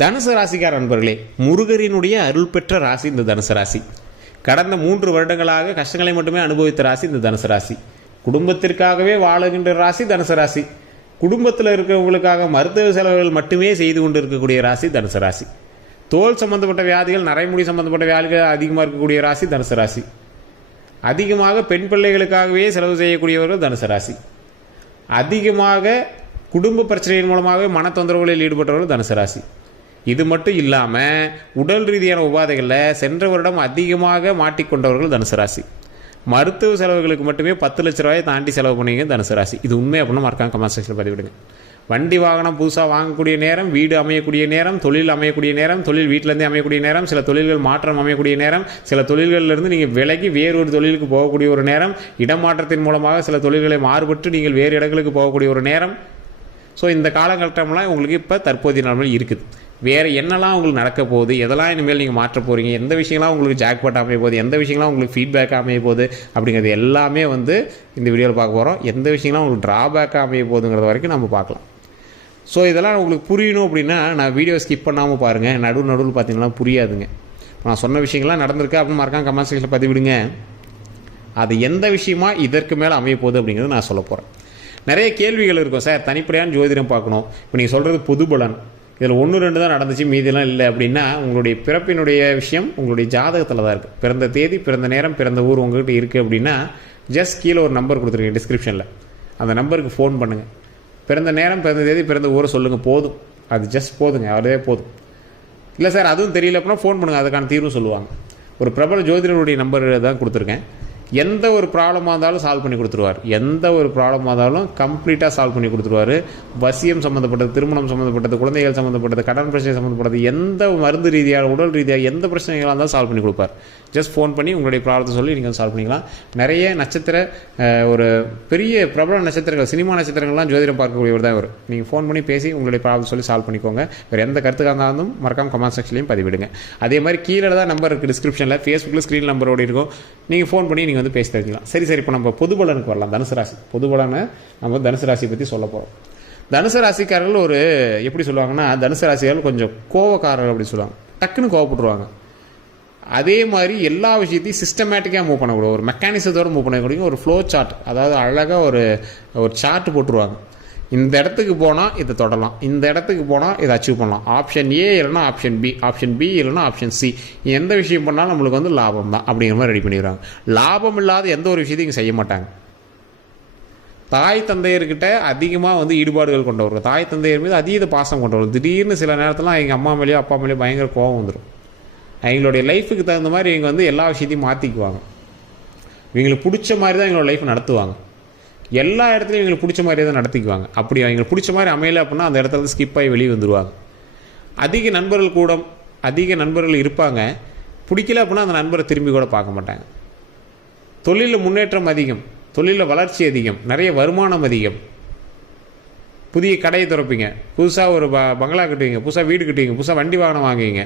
தனுசு ராசிக்கார நண்பர்களே, முருகரினுடைய அருள் பெற்ற ராசி இந்த தனுசு ராசி. கடந்த 3 வருடங்களாக கஷ்டங்களை மட்டுமே அனுபவித்த ராசி இந்த தனுசு ராசி. குடும்பத்திற்காகவே வாழுகின்ற ராசி தனுசு ராசி. குடும்பத்தில் இருக்கிறவங்களுக்காக மருத்துவ செலவுகள் மட்டுமே செய்து கொண்டு இருக்கக்கூடிய ராசி தனுசு ராசி. தோல் சம்பந்தப்பட்ட வியாதிகள், நரைமுடி சம்பந்தப்பட்ட வியாதிகள் அதிகமாக இருக்கக்கூடிய ராசி தனுசு ராசி. அதிகமாக பெண் பிள்ளைகளுக்காகவே செலவு செய்யக்கூடியவர்கள் தனுசு ராசி. அதிகமாக குடும்ப பிரச்சனையின் மூலமாகவே மன தொந்தரவுகளில் ஈடுபட்டவர்கள் தனுசு ராசி. இது மட்டும் இல்லாமல் உடல் ரீதியான உபாதைகளில் சென்ற வருடம் அதிகமாக மாட்டிக்கொண்டவர்கள் தனுசு ராசி. மருத்துவ செலவுகளுக்கு மட்டுமே 10 லட்ச ரூபாயை தாண்டி செலவு பண்ணிங்க தனுசு ராசி. இது உண்மை அப்படின்னு மறக்காம கமெண்ட் செக்ஷனில் பதிவிடுங்க. வண்டி வாகனம் புதுசாக வாங்கக்கூடிய நேரம், வீடு அமையக்கூடிய நேரம், தொழில் அமையக்கூடிய நேரம், தொழில் வீட்டிலேருந்தே அமையக்கூடிய நேரம், சில தொழில்கள் மாற்றம் அமையக்கூடிய நேரம், சில தொழில்களிலிருந்து நீங்கள் விலகி வேறொரு தொழிலுக்கு போகக்கூடிய ஒரு நேரம், இடமாற்றத்தின் மூலமாக சில தொழில்களை மாறுபட்டு நீங்கள் வேறு இடங்களுக்கு போகக்கூடிய ஒரு நேரம். ஸோ இந்த காலகட்டம்லாம் உங்களுக்கு இப்போ தற்போதைய நிலைமையில் இருக்குது. வேறு என்னெல்லாம் உங்களுக்கு நடக்க போகுது, எதெல்லாம் இனிமேல் நீங்கள் மாற்ற போகிறீங்க, எந்த விஷயங்கள்லாம் உங்களுக்கு ஜாக்பாட் அமைய போகுது, எந்த விஷயங்கள்லாம் உங்களுக்கு ஃபீட்பேக் அமைய போகுது அப்படிங்கிறது எல்லாமே இந்த வீடியோவில் பார்க்க போகிறோம். எந்த விஷயங்கள்லாம் உங்களுக்கு ட்ராபேக்காக அமைய போகுதுங்கிறது வரைக்கும் நம்ம பார்க்கலாம். ஸோ இதெல்லாம் உங்களுக்கு புரியணும் அப்படின்னா நான் வீடியோ ஸ்கிப் பண்ணாமல் பாருங்கள். நடுவில் பார்த்தீங்கன்னா புரியாதுங்க. நான் சொன்ன விஷயங்கள்லாம் நடந்திருக்கா அப்படின்னு மறக்காம கமெண்ட் செக்ஷனில் பதிவிடுங்க. அது எந்த விஷயமா இதற்கு மேலே அமைய போகுது அப்படிங்கிறது நான் சொல்ல போகிறேன். நிறைய கேள்விகள் இருக்கும். சார், தனிப்படையான ஜோதிடம் பார்க்கணும், இப்போ நீங்கள் சொல்கிறது பொது பலன், இதில் 1-2 தான் நடந்துச்சு, மீதியெல்லாம் இல்லை அப்படின்னா உங்களுடைய பிறப்பினுடைய விஷயம் உங்களுடைய ஜாதகத்தில் தான் இருக்குது. பிறந்த தேதி, பிறந்த நேரம், பிறந்த ஊர் உங்கள்கிட்ட இருக்குது அப்படின்னா ஜஸ்ட் கீழே ஒரு நம்பர் கொடுத்துருக்கேன் டிஸ்கிரிப்ஷனில். அந்த நம்பருக்கு ஃபோன் பண்ணுங்கள். பிறந்த நேரம், பிறந்த தேதி, பிறந்த ஊரை சொல்லுங்கள். போதும், அது ஜஸ்ட் போதுங்க, அதுவே போதும். இல்லை சார் அதுவும் தெரியல அப்படின்னா ஃபோன் பண்ணுங்கள், அதுக்கான தீர்வு சொல்லுவாங்க. ஒரு பிரபல ஜோதிடருடைய நம்பர் தான் கொடுத்துருக்கேன். எந்த ஒரு ப்ராப்ளமாக இருந்தாலும் சால்வ் பண்ணி கொடுத்துருவார். எந்த ஒரு ப்ராப்ளமாக இருந்தாலும் கம்ப்ளீட்டாக சால்வ் பண்ணி கொடுத்துருவார். வசியம் சம்மந்தப்பட்டது, திருமணம் சம்மந்தப்பட்டது, குழந்தைகள் சம்மந்தப்பட்டது, கடன் பிரச்சனை சம்மந்தப்பட்டது, எந்த மருந்து ரீதியாக, உடல் ரீதியாக எந்த பிரச்சனைகளாக இருந்தாலும் சால்வ் பண்ணி கொடுப்பார். ஜஸ்ட் ஃபோன் பண்ணி உங்களுடைய ப்ராப்ளத்தை சொல்லி நீங்கள் சால்வ் பண்ணிக்கலாம். நிறைய நட்சத்திர ஒரு பெரிய பிரபல நட்சத்திரங்கள், சினிமா நட்சத்திரங்கள்லாம் ஜோதிடம் பார்க்கக்கூடியவர் தான் இவர். நீங்கள் ஃபோன் பண்ணி பேசி உங்களுடைய ப்ராப்ளம் சொல்லி சால்வ் பண்ணிக்கோங்க. வேறு எந்த கருத்துக்காக இருந்தாலும் மறக்காம கமெண்ட் செக்ஷன்லையும் பதிவிடுங்க. அதே மாதிரி கீழே தான் நம்பர் இருக்குது டிஸ்கிரிப்ஷனில், ஃபேஸ்புக்கில் ஸ்க்ரீன் நம்பரோடு இருக்கும். நீங்கள் ஃபோன் பண்ணி நீங்கள் பேசி தெரிஞ்சுக்கலாம். சரி, இப்போ நம்ம பொது பலனுக்கு வரலாம். தனுசு ராசி பொது பலனை நம்ம தனுசு ராசியை பற்றி சொல்ல போகிறோம். தனுசு ராசிக்காரர்கள் ஒரு எப்படி சொல்லுவாங்கன்னா, தனுசு ராசிக்காரர்கள் கொஞ்சம் கோவக்காரர்கள் அப்படி சொல்லுவாங்க. டக்குன்னு கோவப்பட்டுருவாங்க. அதே மாதிரி எல்லா விஷயத்தையும் சிஸ்டமேட்டிக்காக மூவ் பண்ணக்கூடிய, ஒரு மெக்கானிசத்தோடு மூவ் பண்ணக்கூடிய ஒரு ஃப்ளோ சார்ட், அதாவது அழகாக ஒரு சார்ட் போட்டுருவாங்க. இந்த இடத்துக்கு போனால் இதை தொடலாம், இந்த இடத்துக்கு போனால் இதை அச்சீவ் பண்ணலாம். ஆப்ஷன் ஏ இல்லைனா ஆப்ஷன் பி, ஆப்ஷன் பி இல்லைனா ஆப்ஷன் சி. எந்த விஷயம் பண்ணாலும் நம்மளுக்கு லாபம் தான் அப்படிங்கிற மாதிரி ரெடி பண்ணிடுறாங்க. லாபம் இல்லாத எந்த ஒரு விஷயத்தையும் இங்கே செய்ய மாட்டாங்க. தாய் தந்தையர்கிட்ட அதிகமாக ஈடுபாடுகள் கொண்டவர்கள், தாய் தந்தையர் மீது அதீத பாசம் கொண்டவர்கள். திடீர்னு சில நேரத்தில் எங்கள் அம்மா மேலேயோ அப்பா மேலேயோ பயங்கர கோபம் வந்துடும். எங்களுடைய லைஃபுக்கு தகுந்த மாதிரி இவங்க எல்லா விஷயத்தையும் மாற்றிக்குவாங்க. இவங்களுக்கு பிடிச்ச மாதிரி தான் எங்களோட லைஃப் நடத்துவாங்க. எல்லா இடத்துலையும் இவங்களுக்கு பிடிச்ச மாதிரியே தான் நடத்திக்குவாங்க. அப்படி அவங்களுக்கு பிடிச்ச மாதிரி அமையலை அப்படின்னா அந்த இடத்துல ஸ்கிப் ஆகி வெளியே வந்துடுவாங்க. அதிக நண்பர்கள் இருப்பாங்க. பிடிக்கல அப்படின்னா அந்த நண்பரை திரும்பி கூட பார்க்க மாட்டாங்க. தொழிலில் முன்னேற்றம் அதிகம், தொழிலில் வளர்ச்சி அதிகம், நிறைய வருமானம் அதிகம். புதிய கடையை திறப்பீங்க, புதுசாக ஒரு பங்களா கட்டுவீங்க, புதுசாக வீடு கட்டுவீங்க, புதுசாக வண்டி வாகனம் வாங்குவீங்க.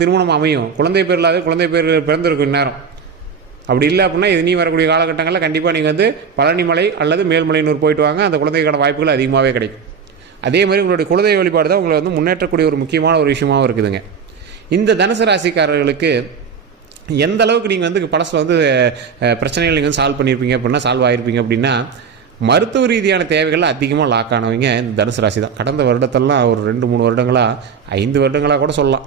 திருமணம் அமையும். குழந்தை பேர் இல்லாத குழந்தை பேர் பிறந்திருக்கும் நேரம். அப்படி இல்லை அப்படின்னா இது வரக்கூடிய காலகட்டங்களில் கண்டிப்பாக நீங்கள் பழனிமலை அல்லது மேல்மலையனூர் போயிட்டு வாங்க. அந்த குழந்தைக்கான வாய்ப்புகள் அதிகமாகவே கிடைக்கும். அதே மாதிரி உங்களுடைய குலதெய்வ வழிபாடு தான் உங்களை முன்னேற்றக்கூடிய ஒரு முக்கியமான ஒரு விஷயமாகவும் இருக்குதுங்க. இந்த தனுசு ராசிக்காரர்களுக்கு எந்த அளவுக்கு நீங்கள் படத்தில் பிரச்சனைகள் நீங்கள் சால்வ் பண்ணியிருப்பீங்க அப்படின்னா, சால்வ் ஆகிருப்பீங்க அப்படின்னா, மருத்துவ ரீதியான தேவைகள் அதிகமாக லாக் ஆனவங்க இந்த தனுசு ராசி தான். கடந்த வருடத்தெல்லாம் ஒரு 2-3 வருடங்களாக, 5 வருடங்களாக கூட சொல்லலாம்,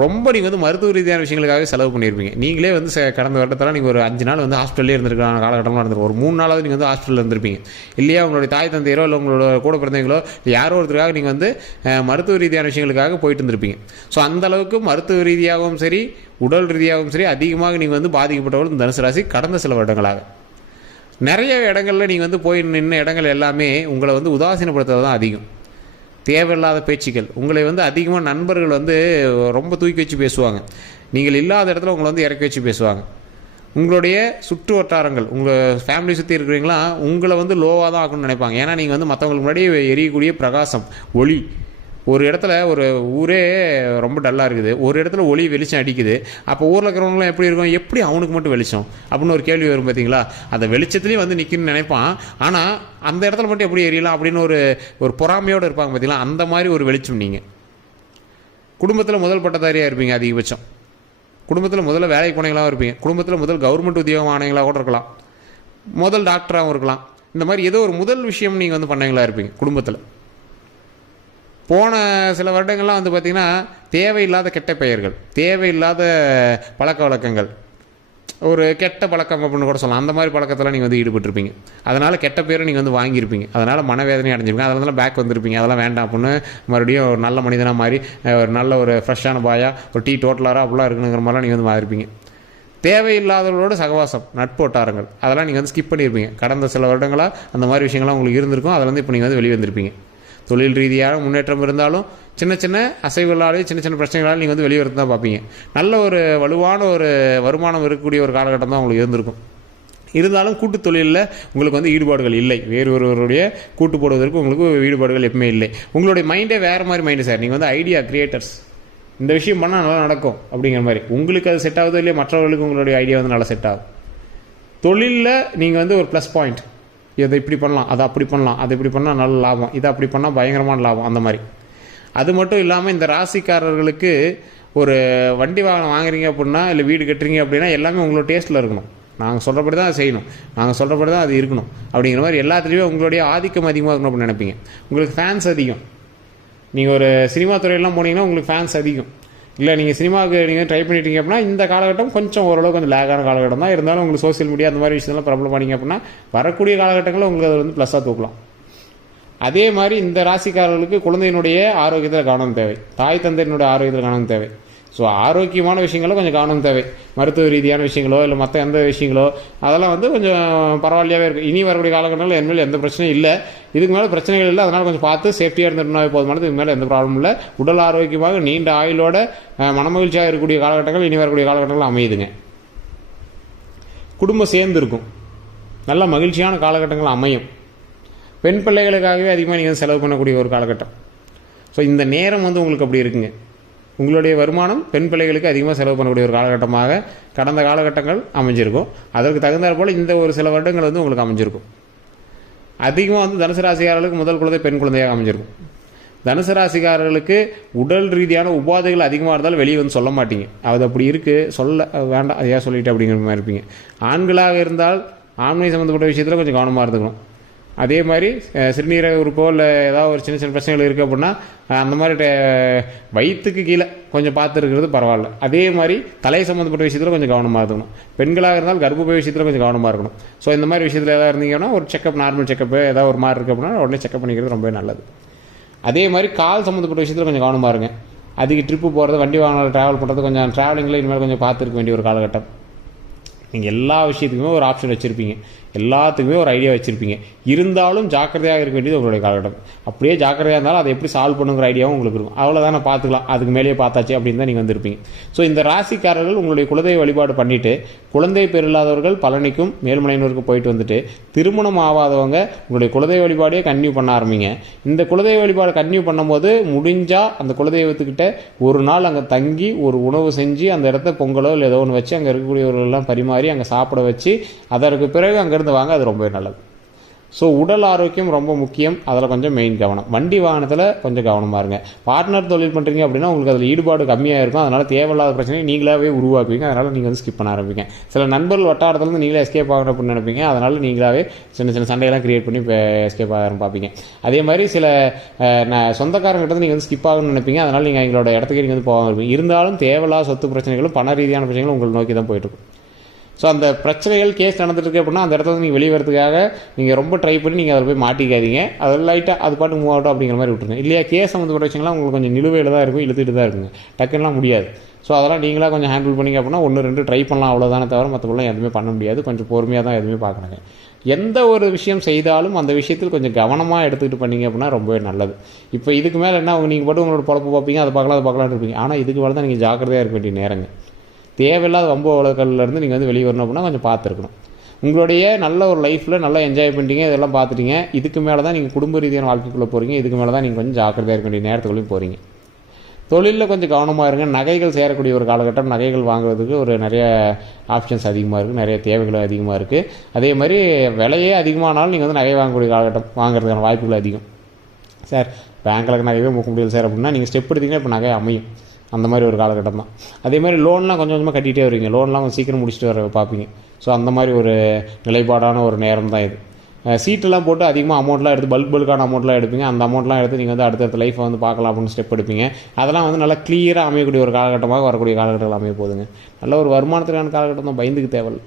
ரொம்ப நீங்கள் மருத்துவ ரீதியான விஷயங்களுக்காக செலவு பண்ணியிருப்பீங்க. நீங்களே கடந்த வருடத்தில் நீங்கள் ஒரு 5 நாள் ஹாஸ்பிட்டலே இருந்திருக்கான காலகட்டமாக இருந்திருக்கும். ஒரு 3 நாளாவது நீங்கள் ஹாஸ்பிட்டலில் இருந்திருப்பீங்க. இல்லையா உங்களுடைய தாய் தந்தையரோ இல்லை உங்களோட கூட பிறந்தவங்களோ யாரோ ஒருத்தருக்காக நீங்கள் மருத்துவ ரீதியான விஷயங்களுக்காக போயிட்டு இருந்திருப்பீங்க. ஸோ அந்த அளவுக்கு மருத்துவ ரீதியாகவும் சரி, உடல் ரீதியாகவும் சரி அதிகமாக நீங்கள் பாதிக்கப்பட்டவர்கள் இந்த தனுசு ராசி கடந்த சில வருடங்களாக. நிறைய இடங்களில் நீங்கள் போய் நின்ன இடங்கள் எல்லாமே உங்களை உதாசீனப்படுத்துறது தான் அதிகம். தேவையில்லாத பேச்சுக்கள், உங்களை அதிகமாக நண்பர்கள் ரொம்ப தூக்கி வச்சு பேசுவாங்க. நீங்கள் இல்லாத இடத்துல உங்களை இறக்கி வச்சு பேசுவாங்க. உங்களுடைய சுற்று வட்டாரங்கள், உங்கள் ஃபேமிலி சுற்றி இருக்கிறீங்களா உங்களை லோவாக தான் ஆக்கணும்னு நினைப்பாங்க. ஏன்னா நீங்கள் மற்றவங்களுக்கு முன்னாடி எரியக்கூடிய பிரகாசம், ஒளி, ஒரு இடத்துல ஒரு ஊரே ரொம்ப டல்லாக இருக்குது, ஒரு இடத்துல ஒளி வெளிச்சம் அடிக்குது. அப்போ ஊரில் இருக்கிறவங்களாம் எப்படி இருக்கும், எப்படி அவனுக்கு மட்டும் வெளிச்சம் அப்படின்னு ஒரு கேள்வி வரும் பார்த்தீங்களா. அந்த வெளிச்சத்துலேயும் வந்து நிற்கணும்னு நினைப்பான், ஆனால் அந்த இடத்துல மட்டும் எப்படி எரியலாம் அப்படின்னு ஒரு பொறாமையோடு இருப்பாங்க பார்த்தீங்களா. அந்த மாதிரி ஒரு வெளிச்சம் நீங்கள். குடும்பத்தில் முதல் பட்டதாரியாக இருப்பீங்க அதிகபட்சம், குடும்பத்தில் முதல்ல வேலைக்கு போனீங்களாகவும் இருப்பீங்க, குடும்பத்தில் முதல் கவர்மெண்ட் உத்தியோகம் ஆனவங்களாக கூட இருக்கலாம், முதல் டாக்டராகவும் இருக்கலாம். இந்த மாதிரி ஏதோ ஒரு முதல் விஷயம் நீங்கள் வந்து பண்ணவங்களா இருப்பீங்க குடும்பத்தில். போன சில வருடங்கள்லாம் வந்து பார்த்திங்கன்னா தேவையில்லாத கெட்ட பெயர்கள், தேவையில்லாத பழக்க வழக்கங்கள், ஒரு கெட்ட பழக்கம் அப்படின்னு கூட சொல்லலாம், அந்த மாதிரி பழக்கத்தில் நீங்கள் வந்து ஈடுபட்டிருப்பீங்க. அதனால் கெட்ட பேரை நீங்கள் வந்து வாங்கியிருப்பீங்க, அதனால் மனவேதனை அடைஞ்சிருப்பீங்க, அதனால பேக் வந்திருப்பீங்க. அதெல்லாம் வேண்டாம் அப்படின்னு மறுபடியும் ஒரு நல்ல மனிதனாக மாதிரி ஒரு நல்ல ஒரு ஃப்ரெஷ்ஷான பாயாக ஒரு டீ டோட்டலராக அப்படிலாம் இருக்குங்கிற மாதிரிலாம் நீங்கள் வந்து மாறிருப்பீங்க. தேவையில்லாதவர்களோட சகவாசம், நட்பு வட்டாரங்கள், அதெல்லாம் நீங்கள் வந்து ஸ்கிப் பண்ணியிருப்பீங்க. கடந்த சில வருடங்களாக அந்த மாதிரி விஷயங்கள்லாம் உங்களுக்கு இருந்திருக்கும். அதில் வந்து இப்போ நீங்கள் வந்து வெளியே வந்திருப்பீங்க. தொழில் ரீதியாக முன்னேற்றம் இருந்தாலும் சின்ன சின்ன அசைவுகளாலே சின்ன சின்ன பிரச்சனைகளால் நீங்கள் வந்து வெளியே வரது தான் பார்ப்பீங்க. நல்ல ஒரு வலுவான ஒரு வருமானம் இருக்கக்கூடிய ஒரு காலகட்டம் தான் உங்களுக்கு இருந்திருக்கும். இருந்தாலும் கூட்டு தொழிலில் உங்களுக்கு வந்து ஈடுபாடுகள் இல்லை, வேறு ஒருவருடைய கூட்டு போடுவதற்கு உங்களுக்கு ஈடுபாடுகள் எப்பவுமே இல்லை. உங்களுடைய மைண்டே வேறு மாதிரி மைண்டு சார். நீங்கள் வந்து ஐடியா கிரியேட்டர்ஸ், இந்த விஷயம் பண்ணால் நல்லா நடக்கும் அப்படிங்கிற மாதிரி. உங்களுக்கு அது செட் ஆகுதோ இல்லையா, மற்றவர்களுக்கு உங்களுடைய ஐடியா வந்து நல்லா செட் ஆகும். தொழிலில் நீங்கள் வந்து ஒரு ப்ளஸ் பாயிண்ட், இதை இப்படி பண்ணலாம், அதை அப்படி பண்ணலாம், அதை இப்படி பண்ணால் நல்ல லாபம், இதை அப்படி பண்ணால் பயங்கரமான லாபம், அந்த மாதிரி. அது மட்டும் இல்லாமல் இந்த ராசிக்காரர்களுக்கு ஒரு வண்டி வாகனம் வாங்குறீங்க அப்படின்னா, இல்லை வீடு கட்டுறீங்க அப்படின்னா எல்லாமே உங்களோட டேஸ்ட்டில் இருக்கணும். நாங்கள் சொல்கிறபடி தான் அதை செய்யணும், நாங்கள் சொல்கிறபடி தான் அது இருக்கணும் அப்படிங்கிற மாதிரி எல்லாத்துலேயுமே உங்களுடைய ஆதிக்கம் அதிகமாக இருக்கணும் அப்படின்னு நினைப்பீங்க. உங்களுக்கு ஃபேன்ஸ் அதிகம். நீங்கள் ஒரு சினிமா துறையெல்லாம் போனீங்கன்னா உங்களுக்கு ஃபேன்ஸ் அதிகம். இல்லை நீங்கள் சினிமாவுக்கு நீங்கள் ட்ரை பண்ணிட்டீங்க அப்படின்னா இந்த காலகட்டம் கொஞ்சம் ஓரளவுக்கு கொஞ்சம் லேகான காலகட்டம் தான். இருந்தாலும் உங்களுக்கு சோசியல் மீடியா அந்த மாதிரி விஷயத்தெல்லாம் பிரபலம் பண்ணிங்க அப்படின்னா வரக்கூடிய காலகட்டங்களில் உங்களுக்கு அதை வந்து ப்ளஸ்ஸாக தூக்கலாம். அதே மாதிரி இந்த ராசிக்காரர்களுக்கு குழந்தையினுடைய ஆரோக்கியத்தில் கவனம் தேவை, தாய் தந்தையினுடைய ஆரோக்கியத்தில் கவனம் தேவை. ஸோ ஆரோக்கியமான விஷயங்களும் கொஞ்சம் கவனம் தேவை. மருத்துவ ரீதியான விஷயங்களோ இல்லை மற்ற எந்த விஷயங்களோ அதெல்லாம் வந்து கொஞ்சம் பரவாயில்லையாகவே இருக்குது. இனி வரக்கூடிய காலகட்டங்களில் என்மேல் எந்த பிரச்சனையும் இல்லை, இதுக்கு மேலே பிரச்சனைகள் இல்லை. அதனால் கொஞ்சம் பார்த்து சேஃப்டியாக இருந்துட்டுனாவே போதுமானது. இதுக்கு மேலே எந்த ப்ராப்ளம் இல்லை. உடல் ஆரோக்கியமாக நீண்ட ஆயுளோட மனமகிழ்ச்சியாக இருக்கக்கூடிய காலகட்டங்கள் இனி வரக்கூடிய காலகட்டங்கள் அமையுதுங்க. குடும்பம் சேர்ந்து இருக்கும், நல்ல மகிழ்ச்சியான காலகட்டங்கள் அமையும். பெண் பிள்ளைகளுக்காகவே அதிகமாக நீங்கள் செலவு பண்ணக்கூடிய ஒரு காலகட்டம். ஸோ இந்த நேரம் வந்து உங்களுக்கு அப்படி இருக்குங்க. உங்களுடைய வருமானம் பெண் பிள்ளைகளுக்கு அதிகமாக செலவு பண்ணக்கூடிய ஒரு காலகட்டமாக கடந்த காலகட்டங்கள் அமைஞ்சிருக்கும். அதற்கு தகுந்தாற் போல் இந்த ஒரு சில வருடங்கள் வந்து உங்களுக்கு அமைஞ்சிருக்கும். அதிகமாக வந்து தனுசு ராசிக்காரர்களுக்கு முதல் குழந்தை பெண் குழந்தையாக அமைஞ்சிருக்கும். தனுசு ராசிக்காரர்களுக்கு உடல் ரீதியான உபாதைகள் அதிகமாக இருந்தாலும் வெளியே வந்து சொல்ல மாட்டீங்க. அது அப்படி இருக்குது, சொல்ல வேண்டாம், அதையா சொல்லிட்டு அப்படிங்கிற மாதிரி இருப்பீங்க. ஆண்களாக இருந்தால் ஆண்மை சம்மந்தப்பட்ட விஷயத்தில் கொஞ்சம் கவனமாக இருந்துக்கணும். அதே மாதிரி சிறுநீரக உறுப்போ இல்லை ஏதாவது ஒரு சின்ன சின்ன பிரச்சனைகள் இருக்குது அப்படின்னா அந்த மாதிரி வயிற்றுக்கு கீழே கொஞ்சம் பார்த்துருக்கிறது பரவாயில்ல. அதே மாதிரி தலை சம்மந்தப்பட்ட விஷயத்தில் கொஞ்சம் கவனமாக இருக்கணும். பெண்களாக இருந்தால் கர்ப்பப்பை விஷயத்தில் கொஞ்சம் கவனமாக இருக்கணும். ஸோ இந்த மாதிரி விஷயத்தில் ஏதாவது இருந்தீங்கன்னா ஒரு செக்கப், நார்மல் செக்கப்பு ஏதாவது ஒரு மாதிரி இருக்குது அப்படின்னா உடனே செக்கப் பண்ணிக்கிறது ரொம்ப நல்லது. அதே மாதிரி கால் சம்மந்தப்பட்ட விஷயத்தில் கொஞ்சம் கவனமாக இருங்க. அதிக ட்ரிப்பு போகிறது, வண்டி வாகனம் ட்ராவல் பண்ணுறது, கொஞ்சம் ட்ராவலிங்கில் இனிமேல் கொஞ்சம் பார்த்துருக்க வேண்டிய ஒரு காலகட்டம். நீங்கள் எல்லா விஷயத்துக்குமே ஒரு ஆப்ஷன் வச்சுருப்பீங்க, எல்லாத்துக்குமே ஒரு ஐடியா வச்சுருப்பீங்க. இருந்தாலும் ஜாக்கிரதையாக இருக்க வேண்டியது உங்களுடைய காலகட்டம். அப்படியே ஜாக்கிரதையாக இருந்தாலும் அதை எப்படி சால்வ் பண்ணுங்கிற ஐடியாவும் உங்களுக்கு இருக்கும். அவ்வளோதானே, பார்த்துக்கலாம், அதுக்கு மேலேயே பார்த்தாச்சு அப்படின்னு தான் நீங்கள் வந்திருப்பீங்க. ஸோ இந்த ராசிக்காரர்கள் உங்களுடைய குலதெய்வ வழிபாடு பண்ணிவிட்டு, குழந்தை பேர் இல்லாதவர்கள் பழனிக்கும் மேல்மலையனூருக்கும் போயிட்டு வந்துட்டு, திருமணம் ஆகாதவங்க உங்களுடைய குலதெய்வ வழிபாடையே கன்டினியூ பண்ண ஆரம்பிங்க. இந்த குலதெய்வ வழிபாடு கன்டினியூ பண்ணும்போது முடிஞ்சால் அந்த குலதெய்வத்துக்கிட்ட ஒரு நாள் அங்கே தங்கி ஒரு உணவு செஞ்சு அந்த இடத்த பொங்கலோ இல்லை ஏதோ ஒன்று வச்சு அங்கே இருக்கக்கூடியவர்களெல்லாம் பரிமாறி அங்கே சாப்பிட வச்சு அதற்கு பிறகு அங்கேருந்து வாங்க, அது ரொம்ப நல்லது. ஸோ உடல் ஆரோக்கியம் ரொம்ப முக்கியம், அதில் கொஞ்சம் மெயின் கவனம். வண்டி வாகனத்தில் கொஞ்சம் கவனமாக இருங்க. பார்ட்னர் தொழில் பண்ணுறீங்க அப்படின்னா உங்களுக்கு அதில் ஈடுபாடு கம்மியாக இருக்கும். அதனால் தேவையில்லாத பிரச்சனையை நீங்களாகவே உருவாக்குவீங்க. அதனால் நீங்கள் வந்து ஸ்கிப் பண்ண ஆரம்பிங்க. சில நண்பர்கள் வட்டாரத்துலேருந்து நீங்களே எஸ்கேப் ஆகணும் அப்படின்னு நினைப்பீங்க. அதனால் நீங்களாவே சின்ன சின்ன சண்டையெல்லாம் கிரியேட் பண்ணி எஸ்கேப் ஆக பார்ப்பீங்க. அதே மாதிரி சில சொந்தக்காரங்கிட்ட நீங்கள் வந்து ஸ்கிப் ஆகணும்னு நினைப்பீங்க. அதனால் நீங்கள் எங்களோட இடத்துக்கு நீங்கள் வந்து போகாமல் இருப்பீங்க. இருந்தாலும் தேவையில்லாத சொத்து பிரச்சனைகளும் பண ரீதியான பிரச்சனைகளும் உங்களை நோக்கி தான் போயிட்டுருக்கும். ஸோ அந்த பிரச்சனைகள் கேஸ் நடந்துருக்கு அப்படின்னா அந்த இடத்துல நீங்கள் வெளியே வரதுக்காக நீங்கள் ரொம்ப ட்ரை பண்ணி நீங்கள் அதில் போய் மாட்டிக்காதீங்க. அதில் லைட்டாக அது பாட்டு மூவ் ஆகட்டும் அப்படிங்கிற மாதிரி விட்டுருங்க. இல்லையா, கேஸ் சம்மந்தப்பட்ட விஷயங்கள்லாம் உங்களுக்கு கொஞ்சம் நிலுவையில் தான் இருக்கும், இழுத்துட்டு தான் இருக்குங்க, டக்குலாம் முடியாது. ஸோ அதெல்லாம் நீங்களாக கொஞ்சம் ஹேண்டில் பண்ணிங்க அப்படின்னா 1-2 ட்ரை பண்ணலாம், அவ்வளோதானே தவிர மற்றபடிலாம் எதுவுமே பண்ண முடியாது. கொஞ்சம் பொறுமையாக தான் எதுவுமே பார்க்கணுங்க. எந்த ஒரு விஷயம் செய்தாலும் அந்த விஷயத்தில் கொஞ்சம் கவனமாக எடுத்துக்கிட்டு பண்ணிங்க அப்படின்னா ரொம்பவே நல்லது. இப்போ இதுக்கு மேலே என்ன, நீங்கள் பாட்டு உங்களோட பொழப்பு பார்ப்பீங்க, அதை பார்க்கலான்னு இருப்பீங்க. ஆனால் இதுக்கு மேலே தான் நீங்கள் ஜாக்கிரதையாக இருக்க வேண்டிய நேரங்க. தேவையில்லாத வம்பு வழக்கல்லேருந்து நீங்கள் வந்து வெளியே வரணும் அப்படின்னா கொஞ்சம் பார்த்துருக்கணும். உங்களுடைய நல்ல ஒரு லைஃப்பில் நல்லா என்ஜாய் பண்ணிட்டீங்க, இதெல்லாம் பார்த்துட்டீங்க. இதுக்கு மேலே தான் நீங்கள் குடும்ப ரீதியான வாழ்க்கைக்குள்ளே போகிறீங்க. இதுக்கு மேலே தான் நீங்கள் கொஞ்சம் ஜாக்கிரதையாக இருக்க வேண்டிய நேரத்துக்குள்ளேயும் போகிறீங்க. தொழிலில் கொஞ்சம் கவனமாக இருங்க. நகைகள் சேரக்கூடிய ஒரு காலகட்டம். நகைகள் வாங்குறதுக்கு ஒரு நிறைய ஆப்ஷன்ஸ் அதிகமாக இருக்குது, நிறைய தேவைகள் அதிகமாக இருக்குது. அதே மாதிரி விலையே அதிகமானாலும் நீங்கள் வந்து நகை வாங்கக்கூடிய காலகட்டம், வாங்குறதுக்கான வாய்ப்புகள் அதிகம். சார் பேங்க்கில் நகைவே முக்க முடியல சார் அப்படின்னா நீங்கள் ஸ்டெப் எடுத்தீங்கன்னா இப்போ நகை அமையும். அந்த மாதிரி ஒரு காலகட்டம் தான். அதே மாதிரி லோன்லாம் கொஞ்சம் கொஞ்சமாக கட்டிகிட்டே வருவீங்க. லோன்லாம் கொஞ்சம் சீக்கிரம் முடிச்சுட்டு வர பார்ப்பீங்க. ஸோ அந்த மாதிரி ஒரு நிலைப்பாடான ஒரு நேரம் தான் இது. சீட்டெல்லாம் போட்டு அதிகமாக அமௌண்ட்லாம் எடுத்து பல்கான அமௌண்ட்லாம் எடுப்பீங்க. அந்த அமௌண்ட்லாம் எடுத்து நீங்கள் வந்து அடுத்தடுத்த லைஃப்பை வந்து பார்க்கலாம் அப்படின்னு ஸ்டெப் எடுப்பீங்க. அதெல்லாம் வந்து நல்லா கிளியராக அமையக்கூடிய ஒரு காலகட்டமாக வரக்கூடிய காலகட்டங்கள் அமைய போகுதுங்க. நல்ல ஒரு வருமானத்துக்கான காலகட்டம் தான், பயந்துக்கு தேவையில்லை.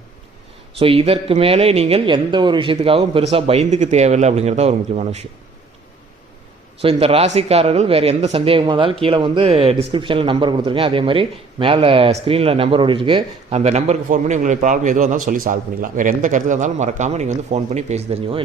ஸோ இதற்கு மேலே நீங்கள் எந்த ஒரு விஷயத்துக்காகவும் பெருசாக பயந்துக்கு தேவையில்லை அப்படிங்கிறது ஒரு முக்கியமான விஷயம். ஸோ இந்த ராசிக்காரர்கள் வேறு எந்த சந்தேகமாக இருந்தாலும் கீழே வந்து டிஸ்கிரிப்ஷனில் நம்பர் கொடுத்துருங்க. அதே மாதிரி மேலே ஸ்க்ரீனில் நம்பர் ஓடிட்டுருக்கு. அந்த நம்பருக்கு ஃபோன் பண்ணி உங்களுடைய ப்ராப்ளம் எதுவாக இருந்தாலும் சொல்லி சால்வ் பண்ணிக்கலாம். வேறு எந்த கருத்தாக இருந்தாலும் மறக்காமல் நீங்கள் வந்து ஃபோன் பண்ணி பேசி தெரிஞ்சுக்கோங்க.